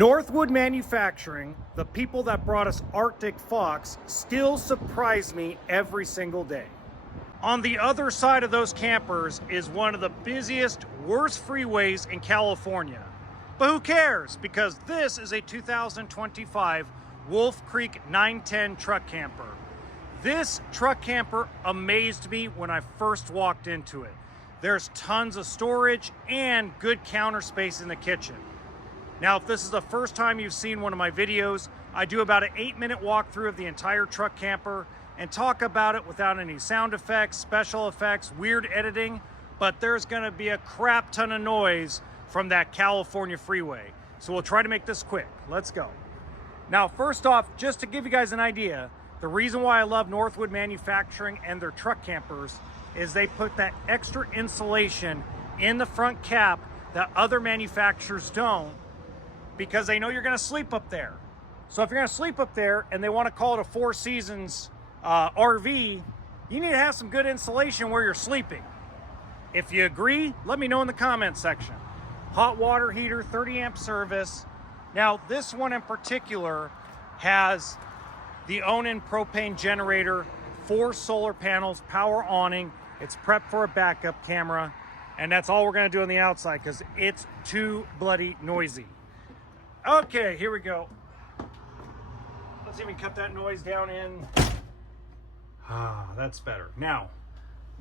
Northwood Manufacturing, the people that brought us Arctic Fox, still surprise me every single day. On the other side of those campers is one of the busiest, worst freeways in California. But who cares? Because this is a 2025 Wolf Creek 910 truck camper. This truck camper amazed me when I first walked into it. There's tons of storage and good counter space in the kitchen. Now, if this is the first time you've seen one of my videos, I do about an 8-minute walkthrough of the entire truck camper and talk about it without any sound effects, special effects, weird editing, but there's gonna be a crap ton of noise from that California freeway. So we'll try to make this quick. Let's go. Now, first off, just to give you guys an idea, the reason why I love Northwood Manufacturing and their truck campers is they put that extra insulation in the front cap that other manufacturers don't, because they know you're gonna sleep up there. So if you're gonna sleep up there and they wanna call it a Four Seasons RV, you need to have some good insulation where you're sleeping. If you agree, let me know in the comments section. Hot water heater, 30 amp service. Now this one in particular has the Onan propane generator, 4 solar panels, power awning. It's prepped for a backup camera. And that's all we're gonna do on the outside because it's too bloody noisy. Okay, here we go. Let's even cut that noise down in. Ah, that's better. Now,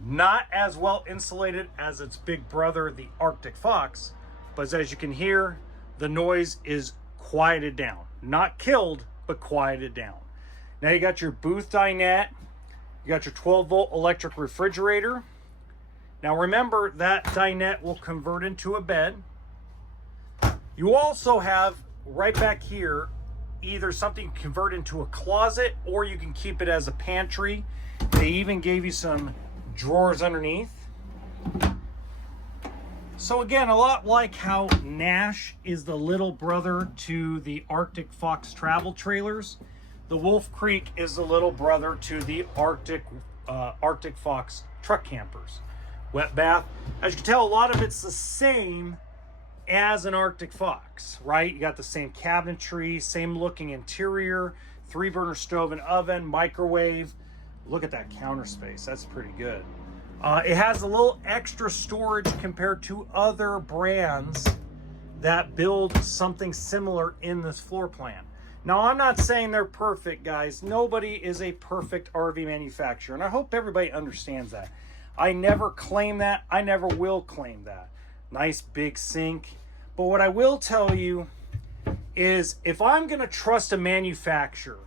not as well insulated as its big brother, the Arctic Fox, but as you can hear, the noise is quieted down. Not killed, but quieted down. Now you got your booth dinette, you got your 12-volt electric refrigerator. Now remember, that dinette will convert into a bed. You also have right back here either something you can convert into a closet or you can keep it as a pantry. They even gave you some drawers underneath. So again, a lot like how Nash is the little brother to the Arctic Fox travel trailers, the Wolf Creek is the little brother to the Arctic Fox truck campers. Wet bath. As you can tell, a lot of it's the same as an Arctic Fox, right? You got the same cabinetry, same looking interior, 3-burner stove and oven, microwave. Look at that counter space, that's pretty good. It has a little extra storage compared to other brands that build something similar in this floor plan. Now, I'm not saying they're perfect, guys. Nobody is a perfect RV manufacturer, and I hope everybody understands that. I never claim that. I never will claim that. Nice big sink. But what I will tell you is if I'm going to trust a manufacturer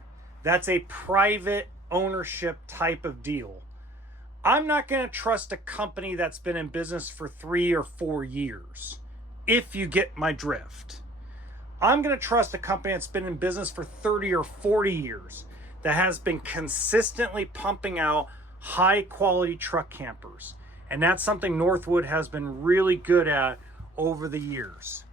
that's a private ownership type of deal, I'm not going to trust a company that's been in business for 3 or 4 years, if you get my drift. I'm going to trust a company that's been in business for 30 or 40 years, that has been consistently pumping out high quality truck campers. And that's something Northwood has been really good at over the years.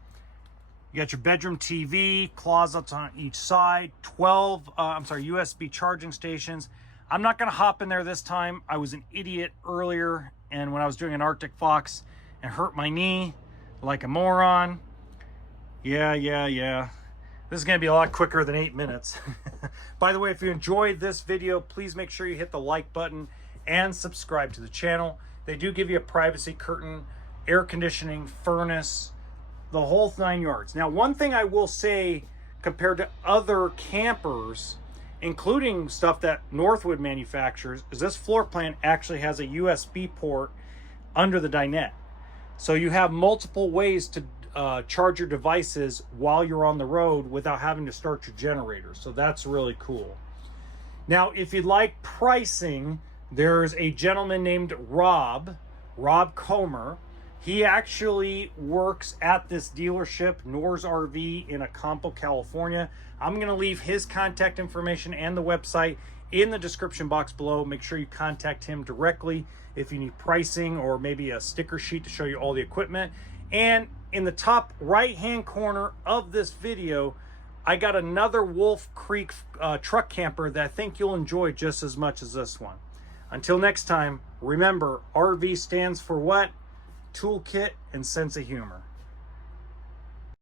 You got your bedroom TV, closets on each side, USB charging stations. I'm not gonna hop in there this time. I was an idiot earlier, and when I was doing an Arctic Fox and hurt my knee like a moron. Yeah. This is gonna be a lot quicker than 8 minutes. By the way, if you enjoyed this video, please make sure you hit the like button and subscribe to the channel. They do give you a privacy curtain, air conditioning, furnace, the whole 9 yards. Now, one thing I will say compared to other campers, including stuff that Northwood manufactures, is this floor plan actually has a USB port under the dinette. So you have multiple ways to charge your devices while you're on the road without having to start your generator. So that's really cool. Now, if you'd like pricing, there's a gentleman named Rob Comer. He actually works at this dealership, Nor's RV, in Acampo, California. I'm going to leave his contact information and the website in the description box below. Make sure you contact him directly if you need pricing or maybe a sticker sheet to show you all the equipment. And in the top right-hand corner of this video, I got another Wolf Creek truck camper that I think you'll enjoy just as much as this one. Until next time, remember, RV stands for what? Toolkit and sense of humor.